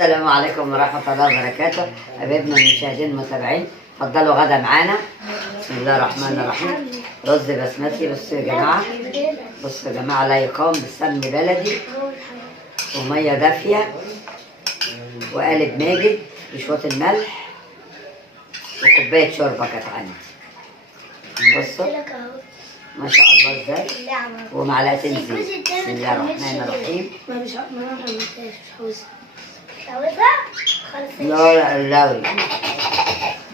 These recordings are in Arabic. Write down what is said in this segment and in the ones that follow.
السلام عليكم ورحمة الله وبركاته. حبايبنا المشاهدين المتابعين، اتفضلوا غدا معانا. بسم الله الرحمن الرحيم. رز بسمتي. بصوا يا جماعة، بصوا يا جماعة، لا يقام بسمن بلدي ومية دافية وقالب ماجد بشوية الملح وكوباية شوربة كانت عندي. بصوا ما شاء الله ازاي، ومعلقتين زيت. بسم الله الرحمن الرحيم. لا لا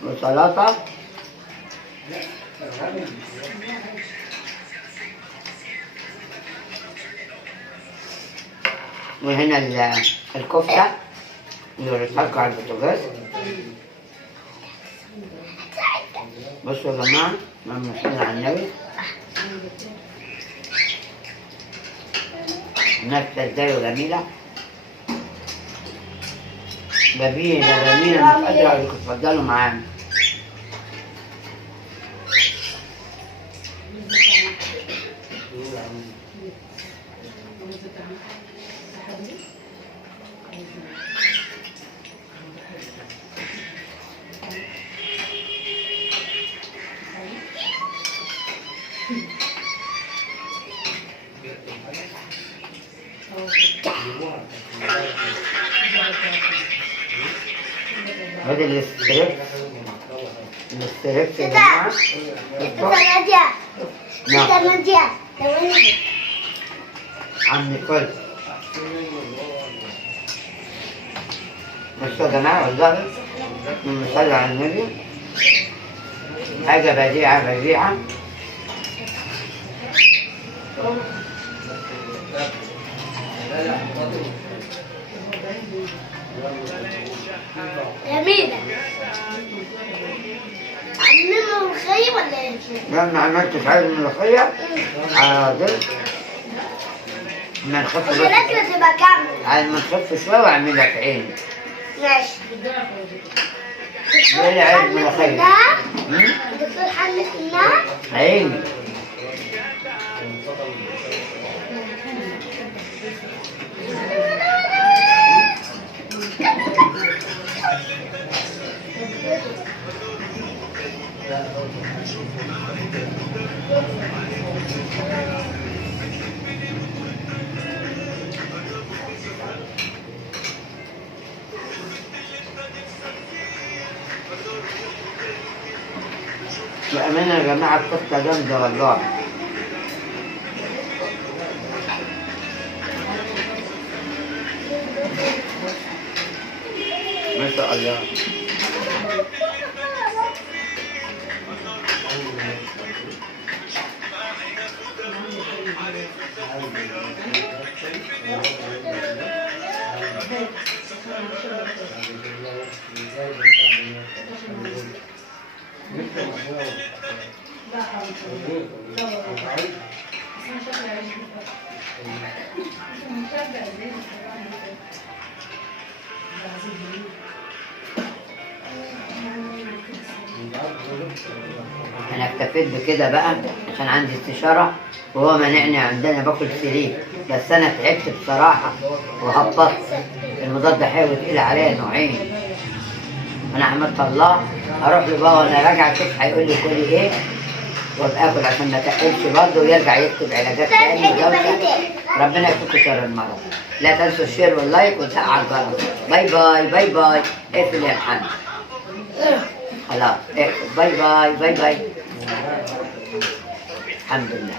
وسلطة وهنا الكفتة اللي بتحطوا على البوتاجاز. بصوا يا جماعة، اللهم صل على النبي، نكتة ازاي وجميلة. جميلة جميلة، مش قادرة أقولكم. اتفضلوا معانا. هذا الاستريبس يا جماعة. نعم عم نيكول. بصوا يا جماعة، والله اللهم صل على النبي، حاجة بديعة بديعة. جميلة. عاملين ملوخية ولا ايه؟ لا، ما عملتش عايز ملوخية. حاضر. ما نخف عشان الأكلة تبقى كاملة. عايز ما نخف شوية وأعمل لك عين. ماشي. ايه اللي عايز ملوخية؟ الدكتور حنك منها؟ عيني. بأمانة يا جماعة، القصة جامدة والله. ما شاء الله. أنا اكتفيت بكده بقى عشان عندي استشارة وهو مانعني عندنا باكل سليم، بس أنا تعبت بصراحة وهبطت. المضاد حيوي تقيل عليا نوعين. أنا حمدت الله، أروح له بقى وأنا راجعة أشوف هيقول لي كلي إيه وأبقى آكل عشان ما تقلش برضه، ويرجع يكتب علاجات تاني ودوشة. ربنا يكفيكم شر المرض. لا تنسوا الشير واللايك وتفعلوا الجرس. باي باي باي باي. اقفل يا محمد. خلاص اقفل. باي باي باي باي. الحمد لله.